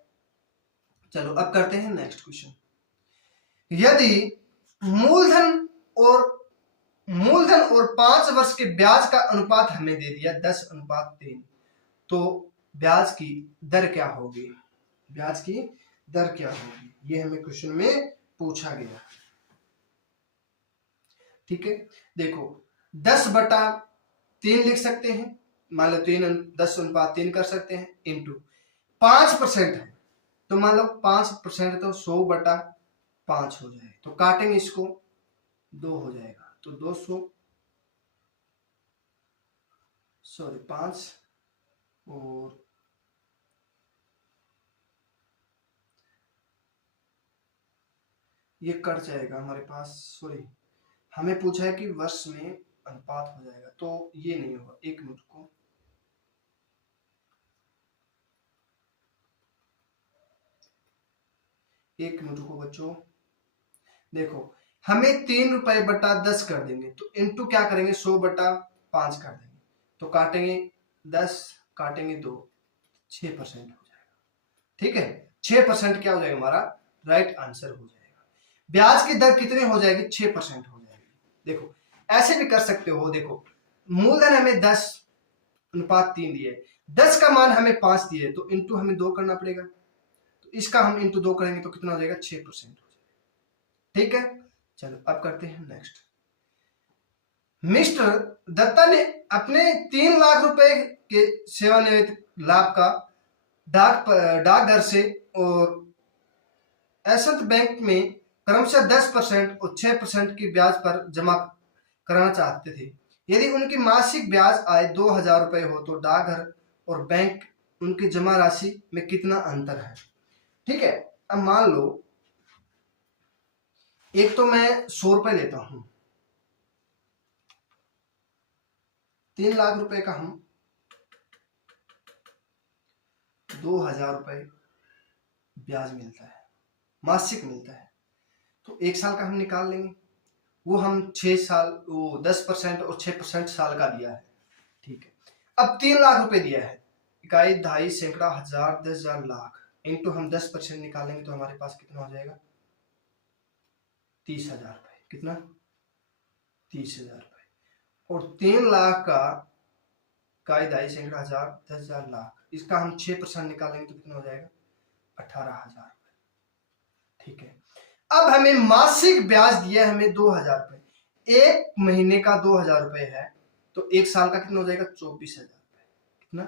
चलो अब करते हैं नेक्स्ट क्वेश्चन। यदि मूलधन और 5 वर्ष के ब्याज का अनुपात हमें दे दिया 10:3, तो ब्याज की दर क्या होगी, ब्याज की दर क्या होगी, ये हमें क्वेश्चन में पूछा गया। ठीक है, देखो 10/3 लिख सकते हैं, मान लो 10:3 कर सकते हैं, इंटू 5% है, तो मान लो 5% तो 100/5 हो जाए, तो काटेंगे इसको 2 हो जाएगा, तो 5 और ये कट जाएगा हमारे पास, सॉरी हमें पूछा है कि वर्ष में अनुपात हो जाएगा, तो ये नहीं होगा, 1 मिनट को, बच्चों देखो हमें 3 रुपए/10 कर देंगे, तो इंटू क्या करेंगे 100/5 कर देंगे, तो काटेंगे 10 काटेंगे 2, 6% हो जाएगा। ठीक है, 6% क्या हो जाएगा हमारा राइट आंसर हो जाएगा। ब्याज की दर कितनी हो जाएगी, 6% हो जाएगी। देखो ऐसे भी कर सकते हो, देखो मूलधन हमें 10:3 दिए, 10 का मान हमें 5 दिए, तो इंटू हमें 2 करना पड़ेगा, तो इसका हम इंटू 2 करेंगे तो कितना हो जाएगा 6% हो जाएगा। ठीक है, चलो अब करते हैं नेक्स्ट। मिस्टर दत्ता ने अपने 3 लाख रुपए के सेवानिवृत्त लाभ का डाकघर से और एसेंट बैंक में क्रमशः 10% और 6% की ब्याज पर जमा कराना चाहते थे। यदि उनकी मासिक ब्याज आय 2000 रुपए हो तो डाकघर और बैंक उनकी जमा राशि में कितना अंतर है। ठीक है, अब मान लो एक तो मैं 100 रुपए लेता हूं, 3 लाख रुपए का हम 2000 रुपए ब्याज मिलता है, मासिक मिलता है, तो 1 साल का हम निकाल लेंगे, वो हम 6 साल, वो 10% और 6% साल का दिया है। ठीक है, अब 3 लाख रुपए दिया है, इकाई, दहाई, सैकड़ा, हजार, 10,000, लाख, इंटू हम 10% निकालेंगे तो हमारे पास कितना हो जाएगा 30,000 रुपए। कितना 30,000 रुपए। और 3 लाख का इकाई, दहाई, सैकड़ा, हजार, 10,000, लाख, इसका हम 6% निकालेंगे तो कितना हो जाएगा 18,000 रुपए। ठीक है, अब हमें मासिक ब्याज दिया है हमें 2000 रुपए, 1 महीने का 2000 रुपए है, तो 1 साल का कितना हो जाएगा 24,000 रुपए। कितना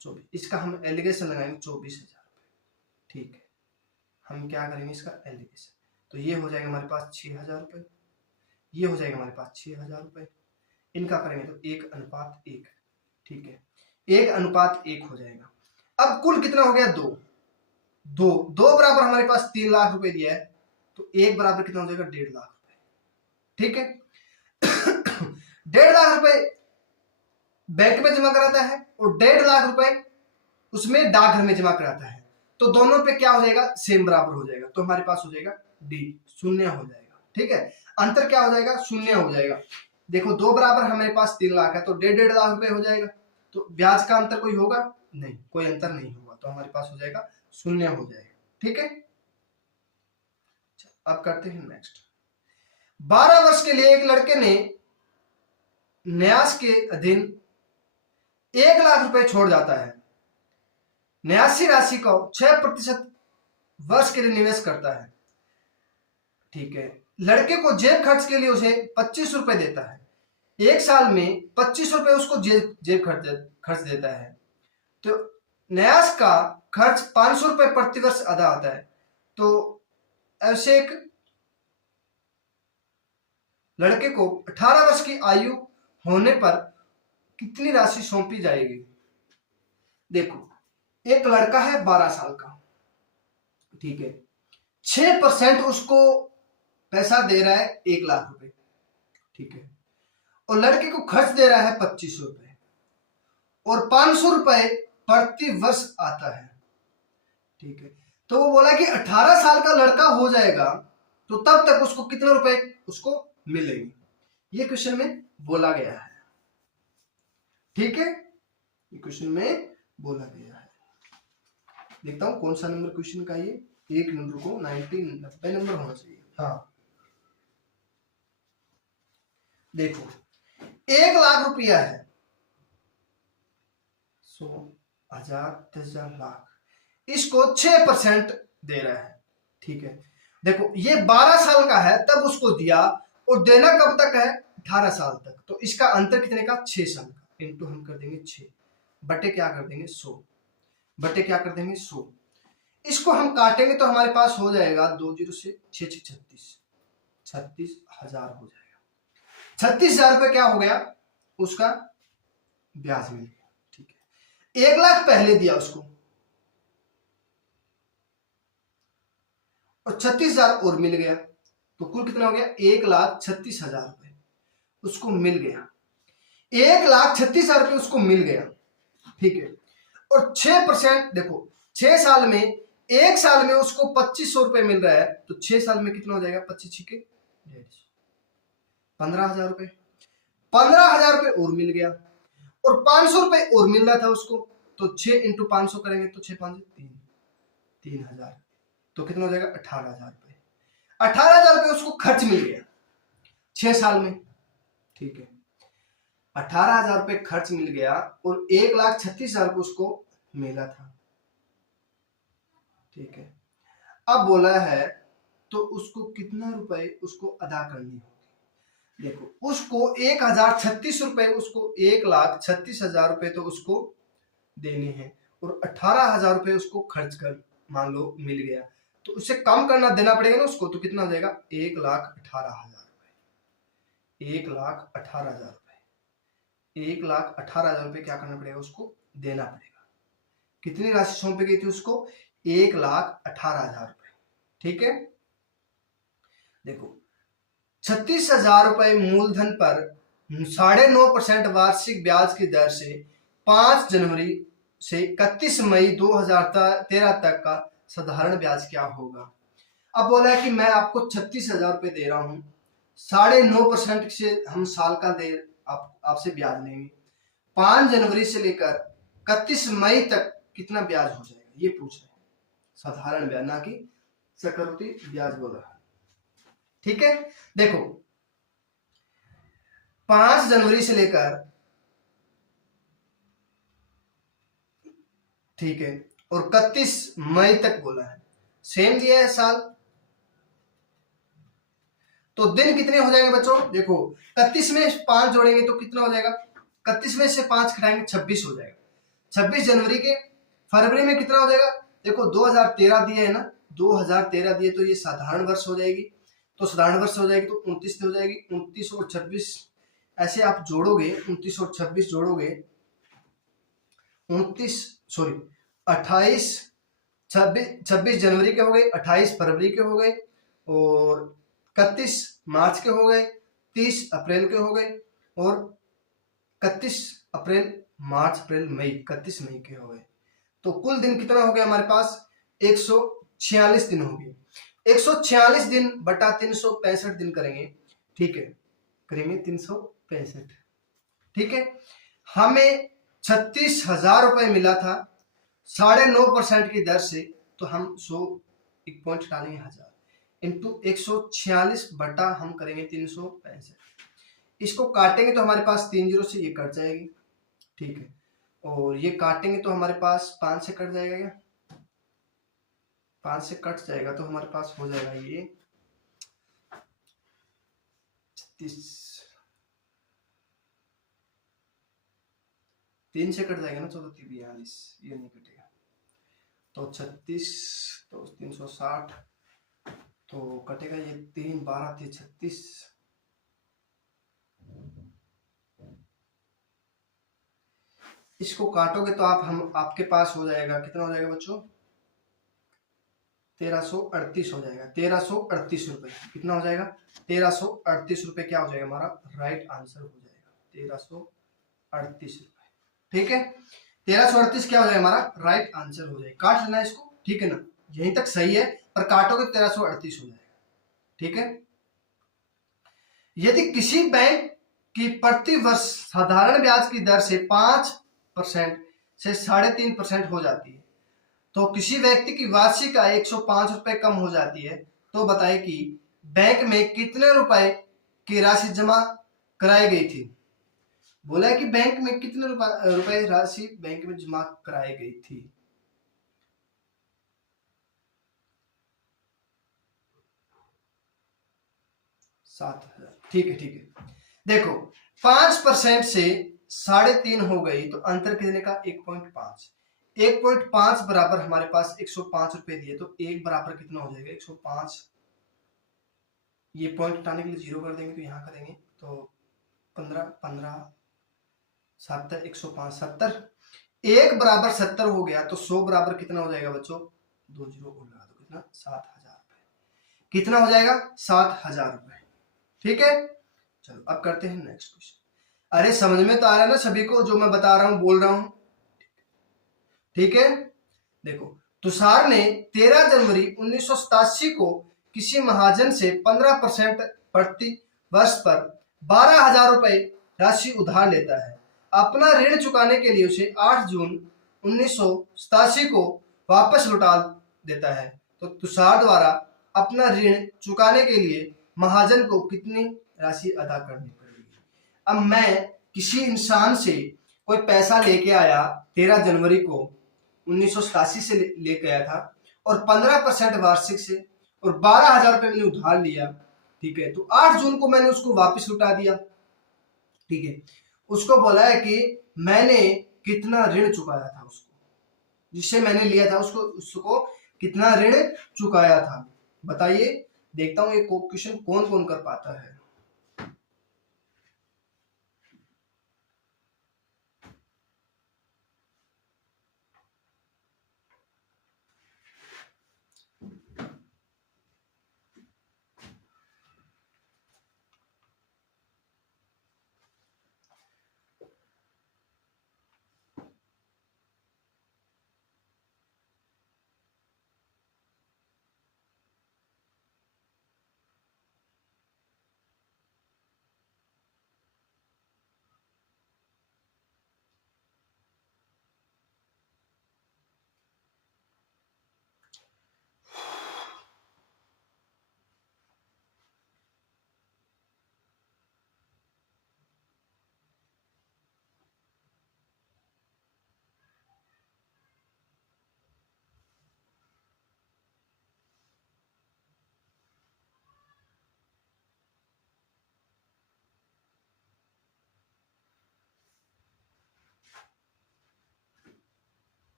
24, इसका हम एलिगेशन लगाएंगे 24,000 रुपए। ठीक है, हम क्या करेंगे इसका एलिगेशन, तो ये हो जाएगा हमारे पास 6,000 रुपए, ये हो जाएगा हमारे पास 6,000 रुपए, इनका करेंगे तो 1:1। ठीक है, 1:1 हो जाएगा। अब कुल कितना हो गया 2 बराबर हमारे पास 3 लाख रुपए दिया है, तो 1 बराबर कितना हो जाएगा 1.5 लाख रुपए। ठीक है, 1.5 लाख रुपए बैंक में जमा कराता है और 1.5 लाख रुपए उसमें डाकघर में जमा कराता है, तो दोनों पे क्या हो जाएगा सेम बराबर हो जाएगा, तो हमारे पास हो जाएगा डी, 0 हो जाएगा। ठीक है, अंतर क्या हो जाएगा 0 हो जाएगा। देखो 2 बराबर हमारे पास 3 लाख है, तो 1.5 लाख रुपए हो जाएगा, तो ब्याज का अंतर कोई होगा नहीं, कोई अंतर नहीं होगा, तो हमारे पास हो जाएगा 0 हो जाएगा। ठीक है, अब करते हैं नेक्स्ट। 12 वर्ष के लिए एक लड़के ने न्यास के अधीन 1 लाख रुपए छोड़ जाता है, न्यासी राशि को 6% वर्ष के लिए निवेश करता है। ठीक है, लड़के को जेब खर्च के लिए उसे 25 रुपए देता है, 1 साल में 25 रुपए उसको जेब खर्च देता है, तो न्यास का खर्च 500 रुपए प्रति वर्ष अदा होता है, तो ऐसे एक लड़के को 18 वर्ष की आयु होने पर कितनी राशि सौंपी जाएगी। देखो एक लड़का है 12 साल का, ठीक है, 6% उसको पैसा दे रहा है 1 लाख रुपए। ठीक है, और लड़के को खर्च दे रहा है 25 रुपए और 500 रुपए प्रति वर्ष आता है। ठीक है, तो वो बोला कि 18 साल का लड़का हो जाएगा तो तब तक उसको कितने रुपए उसको मिलेंगे, ये क्वेश्चन में बोला गया है। ठीक है, क्वेश्चन में बोला गया है। देखता हूं कौन सा नंबर क्वेश्चन का ये, एक नंबर को 90 नंबर होना चाहिए। हाँ देखो 1,00,000 रुपया है, 100, 1000, 10,000, लाख, इसको 6% दे रहा है। ठीक है, देखो ये 12 साल का है तब उसको दिया, और देना कब तक है, 18 साल तक। तो इसका अंतर कितने का, 6 साल का। इनटू हम कर देंगे 6 बटे क्या कर देंगे 100, बटे क्या कर देंगे 100। इसको हम काटेंगे तो हमारे पास हो जाएगा 2 0 से 6 36, 36,000 हो जाएगा। 36,000 रुपये क्या हो गया, उसका ब्याज मिल गया। ठीक है, 1,00,000 पहले दिया उसको, और 36,000 और मिल गया, तो कुल कितना हो गया, 1,36,000 रुपये उसको मिल गया। 1,36,000 रुपये उसको मिल गया। ठीक है, और 6% देखो, 6 साल में, 1 साल में उसको 2,500 रुपये मिल रहा है, तो 6 साल में कितना हो जाएगा, 25 के 150, 15,000 रुपये। 15,000 रुपये और मिल गया, और 500 रुपये और मिल रहा था उसको, तो 6 इंटू 500 करेंगे तो 6 5 3, 3,000, तो कितना हो जाएगा 18,000 रुपये। 18,000 रुपये उसको खर्च मिल गया 6 साल में। ठीक है, 18,000 रुपये खर्च मिल गया, और 1,36,000 रुपये उसको मिला था। ठीक है, अब बोला है तो उसको कितना रुपए उसको अदा करनी होगी। देखो उसको 1,036 रुपए, उसको 1,36,000 रुपए तो उसको देने हैं, और 18,000 रुपए उसको खर्च कर मान लो मिल गया, तो उससे कम करना देना पड़ेगा ना उसको, तो कितना हो जाएगा 1,18,000 रुपए। 1,18,000 रुपए, 1,18,000 रुपए क्या करना पड़ेगा उसको देना पड़ेगा। कितनी राशि सौंपी गई थी उसको, 1,18,000 रुपए। ठीक है, देखो 36,000 रुपए मूलधन पर 9.5% वार्षिक ब्याज की दर से 5 जनवरी से 31 मई 2013 तक का साधारण ब्याज क्या होगा। अब बोला है कि मैं आपको 36,000 रुपए दे रहा हूं, 9.5% से हम साल का दे आपसे ब्याज लेंगे, 5 जनवरी से लेकर 31 मई तक कितना ब्याज हो जाएगा, ये पूछ रहे हैं। साधारण ब्याज, ना कि चक्रवृद्धि ब्याज बोल रहा है। ठीक है, देखो 5 जनवरी से लेकर, ठीक है, और 31 मई तक बोला है, सेम दिया है साल, तो दिन कितने हो जाएंगे बच्चों, देखो 31 में 5 जोड़ेंगे तो कितना हो जाएगा, 31 में से 5 घटाएंगे 26 हो जाएगा। 26 जनवरी के, फरवरी में कितना हो जाएगा, देखो 2013 दिए है ना, 2013 दिए तो ये साधारण वर्ष हो जाएगी, तो साधारण वर्ष हो जाएगी तो 29 हो जाएगी। 29 और 26 ऐसे आप जोड़ोगे, 29 और 26 जोड़ोगे, 26 जनवरी के हो गए, 28 फरवरी के हो गए, और 31 मार्च के हो गए, 30 अप्रैल के हो गए, और 31 अप्रैल, मार्च, अप्रैल, मई, 31 मई के हो गए। तो कुल दिन कितना हो गया हमारे पास, 146 दिन हो गए। 146 दिन बटा 365 दिन करेंगे। ठीक है, करेंगे 365। ठीक है, हमें 36,000 रुपए मिला था 9.5% की दर से, तो हम 100 एक पॉइंट डालेंगे 1000 इंटू 146 बटा हम करेंगे 365। इसको काटेंगे तो हमारे पास 3 जीरो से ये कट जाएगी। ठीक है, और ये काटेंगे तो हमारे पास 5 से कट जाएगा, क्या 5 से कट जाएगा तो हमारे पास हो जाएगा ये 36, 3 से कट जाएगा ना, 14 42, ये नहीं कटेगा, तो 36 तो 360, तो कटेगा ये 3 12 थे 36, इसको काटोगे तो आपके पास हो जाएगा, कितना हो जाएगा बच्चों, 1338 हो जाएगा। 1338 रुपए कितना हो जाएगा, 1338 रुपए क्या हो जाएगा हमारा राइट आंसर हो जाएगा, 1338 रुपए। ठीक है, 1338 क्या हो जाएगा हमारा राइट आंसर हो जाएगा। काट लेना इसको, ठीक है ना, यहीं तक सही है, पर काटोगे 1338 हो जाएगा। ठीक है, यदि किसी बैंक कि प्रति वर्ष साधारण ब्याज की दर से 5% से 3.5% हो जाती है, तो किसी व्यक्ति की वार्षिक आय 105 रुपए कम हो जाती है, तो बताए कि बैंक में कितने रुपए की राशि जमा कराई गई थी। बोला है कि बैंक में कितने रुपए राशि बैंक में जमा कराई गई थी। ठीक है ठीक है। देखो 5% से 3.5 हो गई, तो अंतर कितने का 1.5। 1.5 बराबर हमारे पास 105 रुपए दिए, तो एक बराबर कितना हो जाएगा 105। ये पॉइंट हटाने के लिए 0 कर देंगे, तो यहाँ करेंगे तो 15 7 105 70। एक बराबर 70 हो गया, तो 100 बराबर कितना हो जाएगा बच्चों, 2 0 और लगा दो, कितना 7,000 रुपए। कितना हो जाएगा 7,000 रुपए। ठीक है, चलो अब करते हैं नेक्स्ट क्वेश्चन। अरे समझ में तो आ रहा है ना सभी को जो मैं बता रहा हूं बोल रहा हूं। ठीक है, देखो तुषार ने 13 जनवरी 1987 को किसी महाजन से 15% प्रति वर्ष पर 12,000 रुपए राशि उधार लेता है। अपना ऋण चुकाने के लिए उसे 8 जून 1987 को वापस लौटा देता है। तो तुषार द्वारा अपना ऋण चुकाने के लिए महाजन को कितनी राशि अदा करनी पड़ेगी। अब मैं किसी इंसान से कोई पैसा लेके आया 13 जनवरी को 1987 से लेके आया था, और 15% वार्षिक से, और 12,000 रुपए मैंने उधार लिया। ठीक है, तो 8 जून को मैंने उसको वापस लौटा दिया। ठीक है, उसको बोला है कि मैंने कितना ऋण चुकाया था, उसको जिससे मैंने लिया था उसको कितना ऋण चुकाया था, बताइए। देखता हूं ये क्वेश्चन कौन कौन कर पाता है।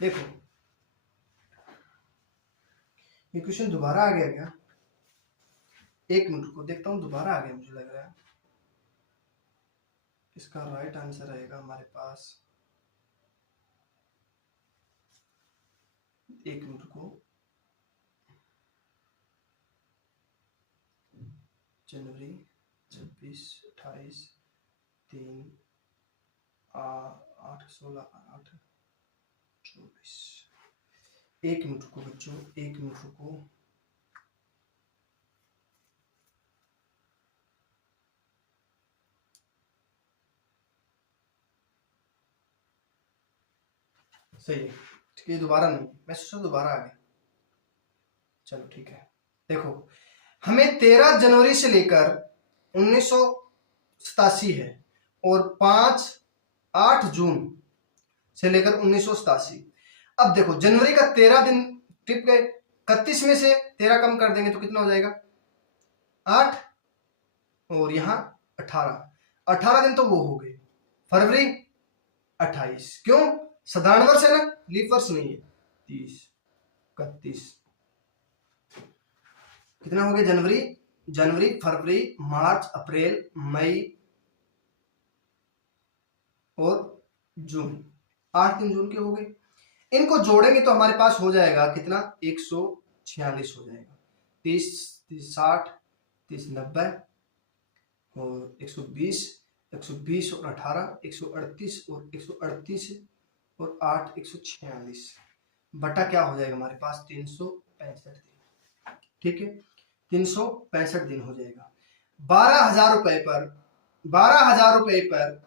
देखो ये क्वेश्चन दोबारा आ गया क्या, एक मिनट को देखता हूं, दोबारा आ गया मुझे लग रहा है। इसका राइट आंसर आएगा हमारे पास, एक मिनट को, जनवरी 26 28 3 8 16 8 24। एक मिनट को बच्चों, एक मिनट को, सही है। ठीक है, दोबारा नहीं, मैं सोचा दोबारा आ गया। चलो ठीक है, देखो हमें 13 जनवरी से लेकर 1987 है, और 8 जून से लेकर 1987। अब देखो जनवरी का 13 दिन टिप गए, 31 में से 13 कम कर देंगे तो कितना हो जाएगा 8, और यहाँ 18 दिन तो वो हो गए। फरवरी 28, क्यों, साधारण वर्ष है ना, लीप वर्ष नहीं है। 30 31, कितना हो गया, जनवरी फरवरी मार्च अप्रैल मई और जून, 8 दिन जून के हो गए। इनको जोड़ेंगे तो हमारे पास हो जाएगा कितना 146 हो जाएगा। 30 30 60 30 90 और 120 और 18 138 और 138 और 8 146 बटा क्या हो जाएगा हमारे पास 365 दिन। ठीक है, 365 दिन हो जाएगा। 12,000 रुपए पर 12,000 रुपए पर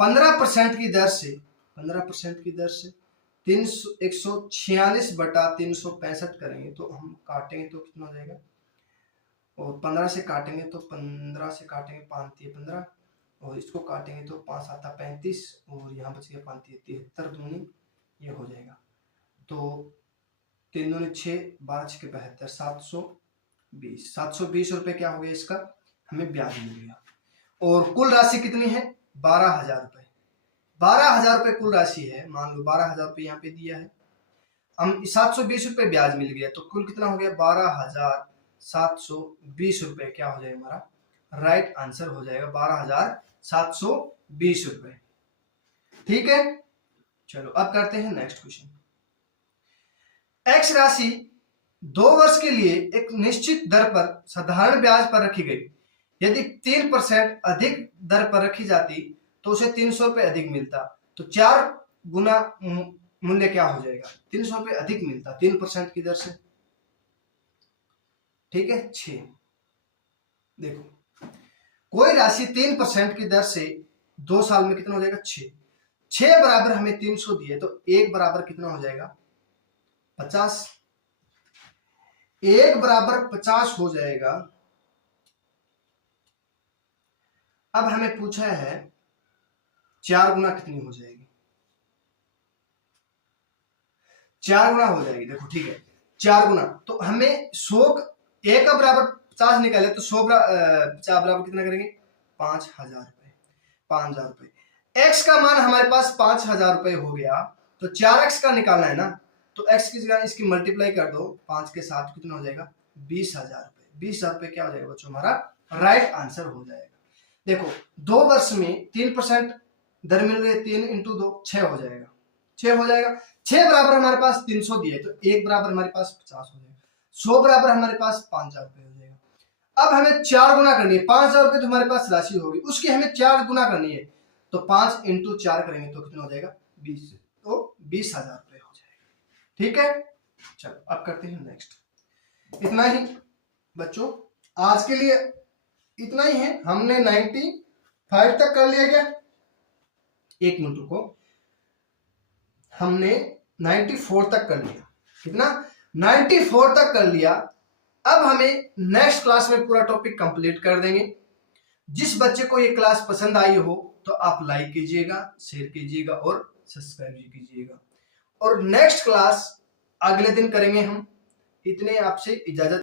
15% की दर से 15% की दर से 146/365 करेंगे तो हम काटेंगे तो कितना हो जाएगा, और 15 से काटेंगे तो 15 से काटेंगे 5 15, और इसको काटेंगे तो 5 7 35, और यहाँ बच गया 5 73 दूनी ये हो जाएगा। तो 3 दूनी 6, 12 6 72, 720 रुपए क्या हो गया, इसका हमें ब्याज मिल गया। और कुल राशि कितनी है, 12,000 रुपए। 12,000 रुपए कुल राशि है, मान लो 12,000 रुपए यहाँ पे दिया है, हम 720 रुपए ब्याज मिल गया, तो कुल कितना हो गया, 12,720 रुपए क्या हो जाएगा हमारा राइट आंसर हो जाएगा, 12,720 रुपए। ठीक है, चलो अब करते हैं नेक्स्ट क्वेश्चन। एक्स राशि 2 वर्ष के लिए एक निश्चित दर पर साधारण ब्याज पर रखी गई। यदि 3% अधिक दर पर रखी जाती तो उसे 300 रुपए अधिक मिलता, तो 4 गुना मूल्य क्या हो जाएगा, 300 रुपए अधिक मिलता 3% की दर से। ठीक है, 6 देखो, कोई राशि 3% की दर से 2 साल में कितना हो जाएगा, 6 बराबर हमें 300 दिए, तो 1 बराबर कितना हो जाएगा, 50। 1 बराबर 50 हो जाएगा। अब हमें पूछा है 4 गुना कितनी हो जाएगी, 4 गुना हो जाएगी। देखो ठीक है, 4 गुना तो हमें 100 1 का बराबर 50 निकाले तो 100 बराबर कितना करेंगे, 5,000 रुपए। 5,000 रुपए। एक्स का मान हमारे पास 5,000 रुपए हो गया, तो 4x का निकालना है ना, तो x की जगह इसकी मल्टीप्लाई कर दो 5 के साथ, कितना हो जाएगा, 20,000 रुपए। 20,000 रुपए क्या हो जाएगा बच्चों, हमारा राइट आंसर हो जाएगा। देखो 2 वर्ष में 3% दर मिल रही है, 3 × 2 6 हो जाएगा, 6 हो जाएगा। 6 बराबर हमारे पास 300 दिए, तो 1 बराबर हमारे पास 50 हो जाएगा। 100 बराबर हमारे पास 5,000 रुपए हो जाएगा। अब हमें 4 गुना करनी है, 5,000 रुपए तो हमारे पास राशि होगी, उसकी हमें 4 गुना करनी है, तो 5 × 4 करेंगे तो कितना हो जाएगा, 20, तो 20,000 रुपए हो जाएगा। ठीक है, चलो अब करते हैं नेक्स्ट। इतना ही बच्चों, आज के लिए इतना ही है। हमने 95 तक कर लिया क्या, 1 मिनट रुको, हमने 94 तक कर लिया, कितना, 94 तक कर लिया। अब हमें नेक्स्ट क्लास में पूरा टॉपिक कंप्लीट कर देंगे। जिस बच्चे को ये क्लास पसंद आई हो तो आप लाइक कीजिएगा, शेयर कीजिएगा और सब्सक्राइब कीजिएगा, और नेक्स्ट क्लास अगले दिन करेंगे हम। इतने आपसे इजाजत।